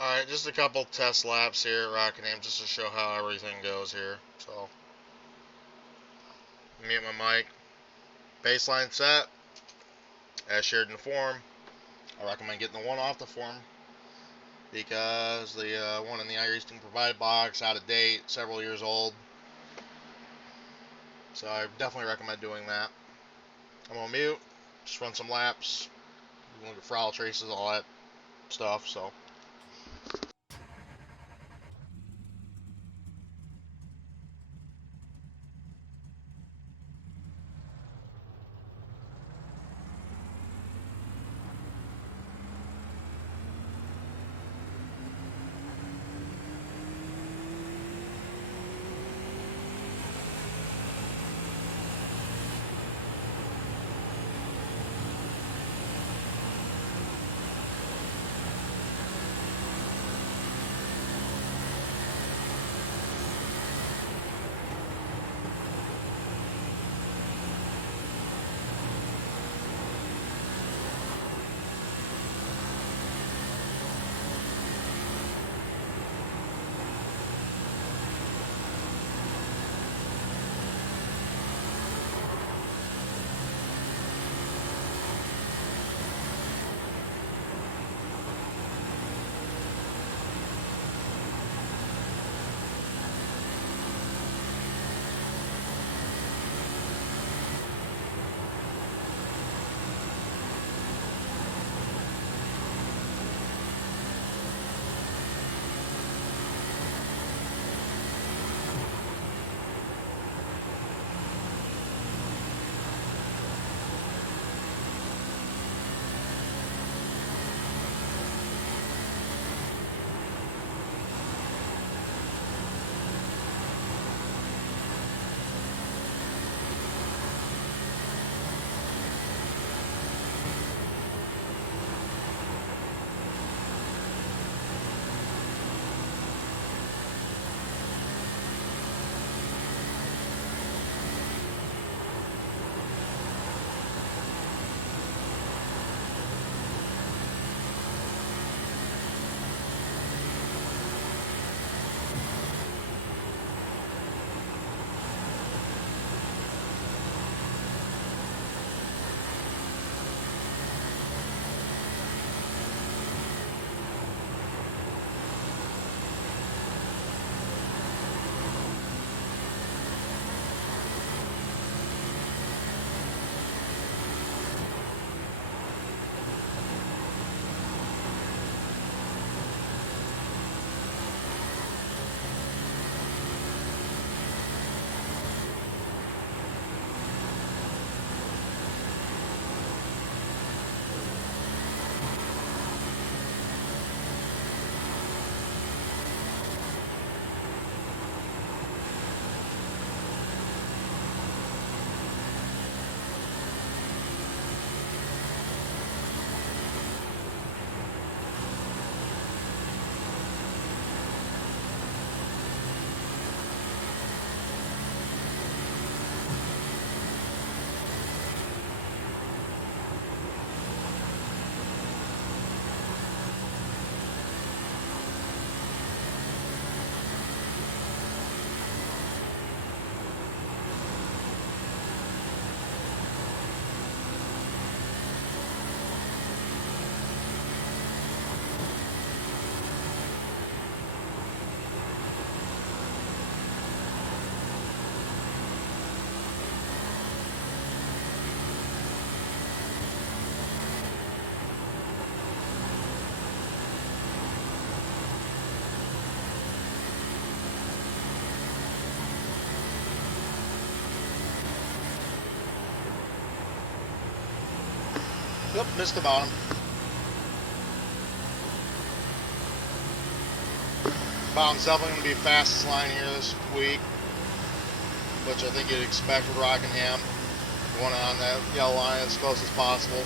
Alright, just a couple test laps here at Rockingham just to show how everything goes here. So, mute my mic. Baseline set. As shared in the forum. I recommend getting the one off the forum because the one in the iRacing provided box, out of date, several years old. So I definitely recommend doing that. I'm on mute. Just run some laps. Look at throttle traces, all that stuff. So. Yep, missed the bottom. Bottom's definitely going to be fastest line here this week, which I think you'd expect with Rockingham. Going on that yellow line as close as possible.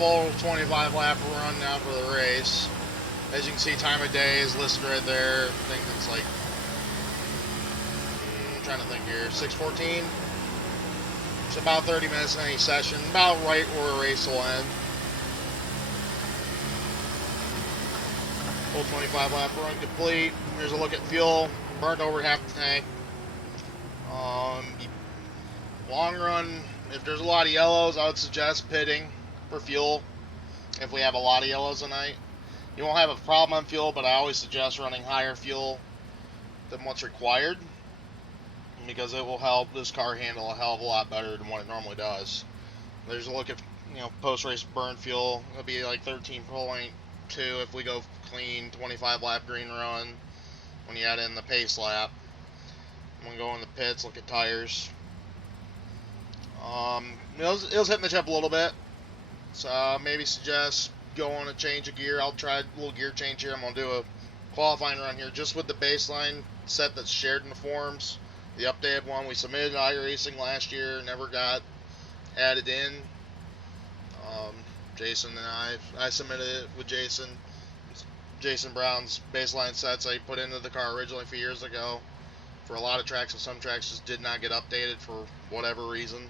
full 25 lap run now for the race. As you can see, time of day is listed right there. I think it's like, I'm trying to think here, 6:14. It's about 30 minutes in any session, about right where a race will end. Full 25 lap run complete. Here's a look at fuel. Burnt over half the tank. Long run, if there's a lot of yellows, I would suggest pitting for fuel if we have a lot of yellows tonight. You won't have a problem on fuel, but I always suggest running higher fuel than what's required because it will help this car handle a hell of a lot better than what it normally does. There's a look at, post-race burn fuel. It'll be like 13.2 if we go clean 25 lap green run when you add in the pace lap. I'm going to go in the pits, look at tires. It was hitting the chip a little bit, so maybe suggest go on a change of gear. I'll try a little gear change here. I'm going to do a qualifying run here just with the baseline set that's shared in the forums. The updated one we submitted to iRacing last year, never got added in. Jason and I submitted it with Jason Brown's baseline sets I put into the car originally a few years ago for a lot of tracks, and some tracks just did not get updated for whatever reason.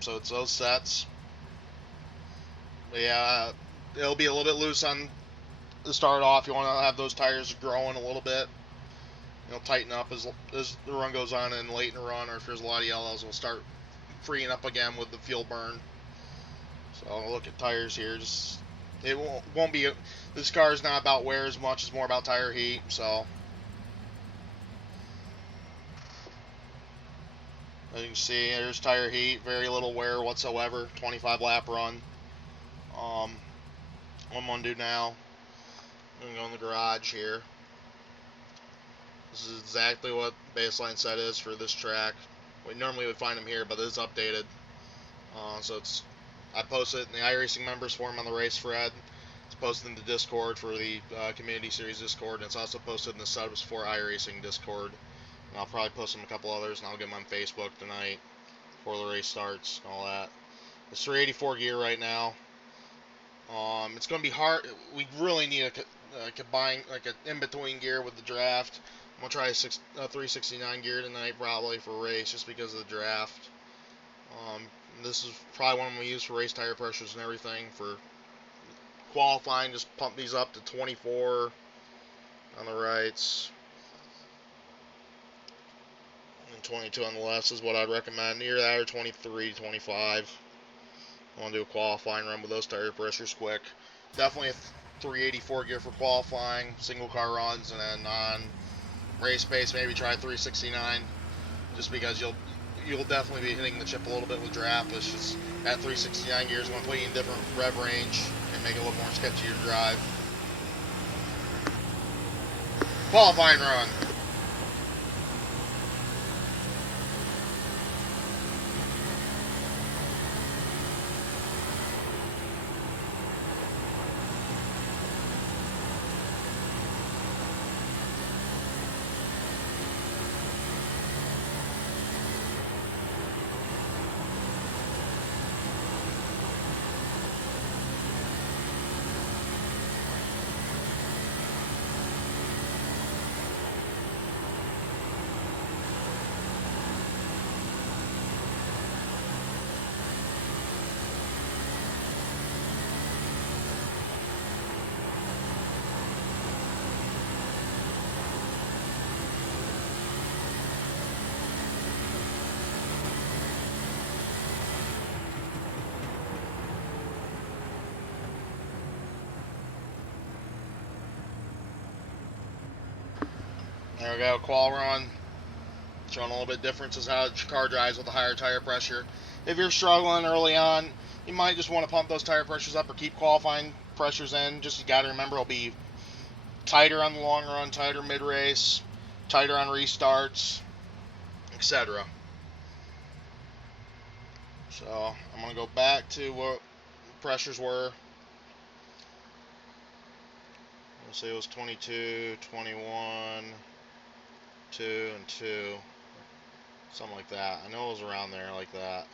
So it's those sets. But yeah, it'll be a little bit loose on the start off. You want to have those tires growing a little bit. Tighten up as the run goes on, and late in the run, or if there's a lot of yellows, we'll start freeing up again with the fuel burn. So I'll look at tires here. It won't be. This car is not about wear as much; it's more about tire heat. So as you can see, there's tire heat, very little wear whatsoever. 25 lap run. What I'm gonna do now, I'm gonna go in the garage here. This is exactly what baseline set is for this track. We normally would find them here, but it is updated. I posted it in the iRacing members forum on the race thread. It's posted in the Discord for the Community Series Discord, and it's also posted in the Subs for iRacing Discord. And I'll probably post them a couple others, and I'll get them on Facebook tonight before the race starts and all that. It's 384 gear right now. It's going to be hard. We really need a combined, like an in-between gear with the draft. I'm going to try a 369 gear tonight probably for a race just because of the draft. This is probably one we use for race tire pressures and everything. For qualifying, just pump these up to 24 on the rights and 22 on the lefts is what I'd recommend. Either that or 23, 25. I want to do a qualifying run with those tire pressures quick. Definitely a 384 gear for qualifying, single car runs, and then on race pace maybe try 369 just because you'll definitely be hitting the chip a little bit with draft. It's just that 369 gear is going to put you in different rev range and make it a little more sketchy to drive. Qualifying run. There we go, qual run. Showing a little bit differences how the car drives with the higher tire pressure. If you're struggling early on, you might just want to pump those tire pressures up or keep qualifying pressures in. Just you got to remember it'll be tighter on the long run, tighter mid-race, tighter on restarts, etc. So I'm going to go back to what pressures were. Let's say it was 22, 21, 2, and 2. Something like that. I know it was around there like that.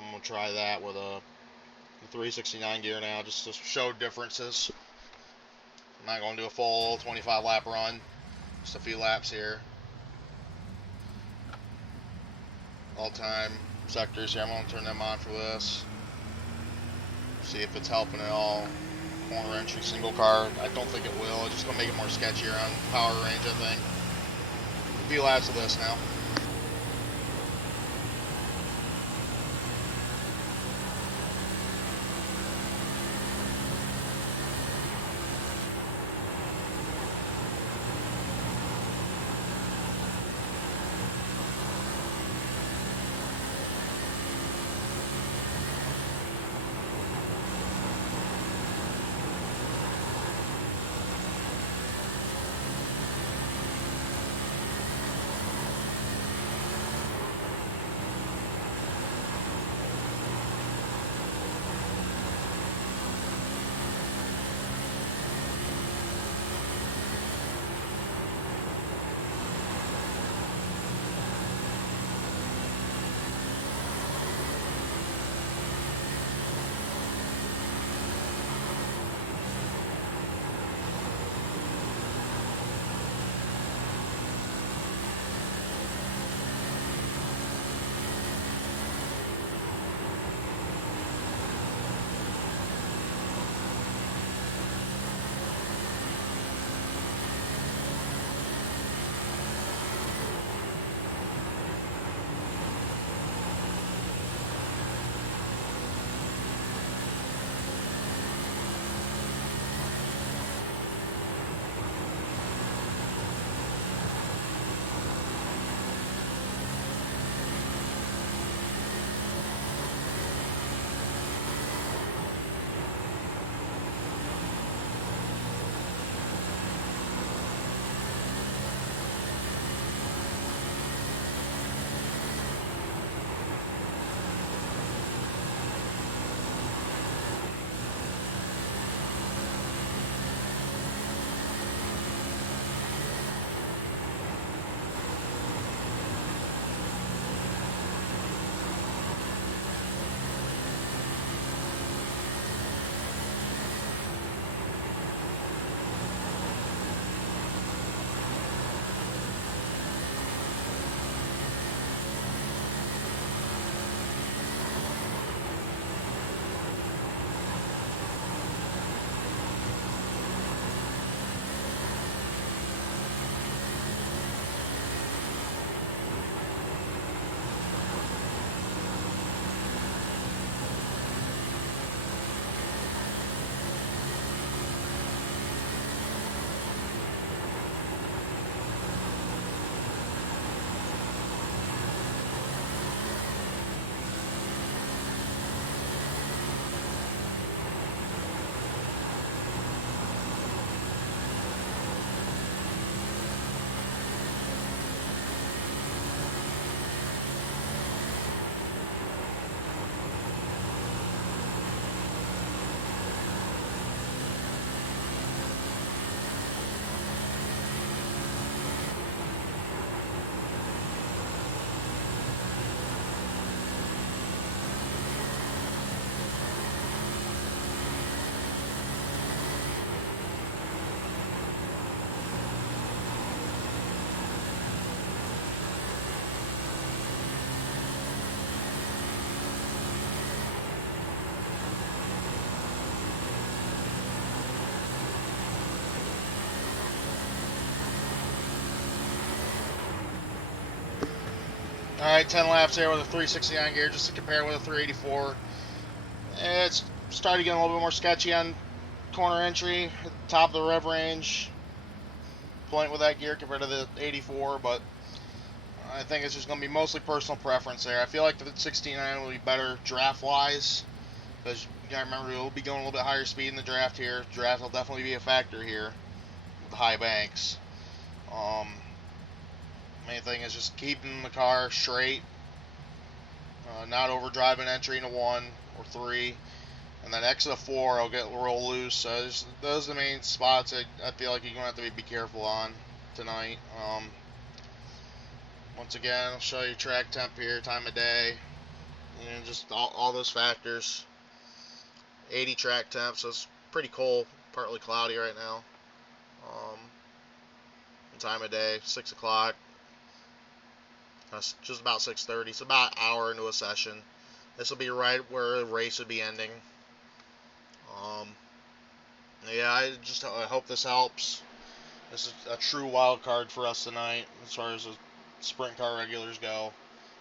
I'm going to try that with a 369 gear now, just to show differences. I'm not going to do a full 25 lap run, just a few laps here. All-time sectors here, I'm going to turn them on for this. See if it's helping at all. Corner entry, single car, I don't think it will. It's just going to make it more sketchier on power range, I think. A few laps of this now. Alright, 10 laps here with a 369 gear just to compare with a 384. It's started getting a little bit more sketchy on corner entry at the top of the rev range. Point with that gear compared to the 84, but I think it's just going to be mostly personal preference there. I feel like the 69 will be better draft-wise, because you gotta remember we'll be going a little bit higher speed in the draft here. Draft will definitely be a factor here with the high banks. Main thing is just keeping the car straight, not overdriving entry into 1 or 3, and then exit of 4 I'll get real loose. So those are the main spots I feel like you're going to have to be careful on tonight. Once again, I'll show you track temp here, time of day, and just all those factors. 80 track temp, so it's pretty cold, partly cloudy right now. Time of day, 6 o'clock. That's just about 6:30. It's about an hour into a session. This will be right where the race would be ending. Yeah, I hope this helps. This is a true wild card for us tonight as far as the sprint car regulars go.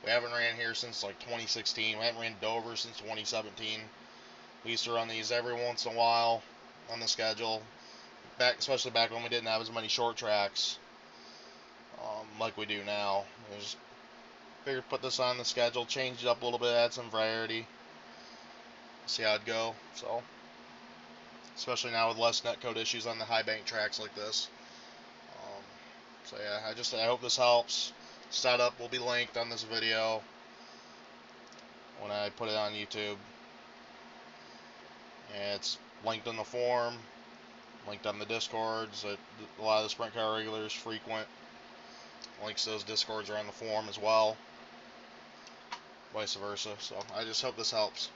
We haven't ran here since like 2016. We haven't ran Dover since 2017. We used to run these every once in a while on the schedule, especially back when we didn't have as many short tracks like we do now. I just figured put this on the schedule, change it up a little bit, add some variety, see how it'd go. So, especially now with less netcode issues on the high bank tracks like this. So yeah, I hope this helps. Setup will be linked on this video when I put it on YouTube. And it's linked in the forum, linked on the discords that a lot of the sprint car regulars frequent. Links to those discords are on the forum as well. Vice versa. So I just hope this helps.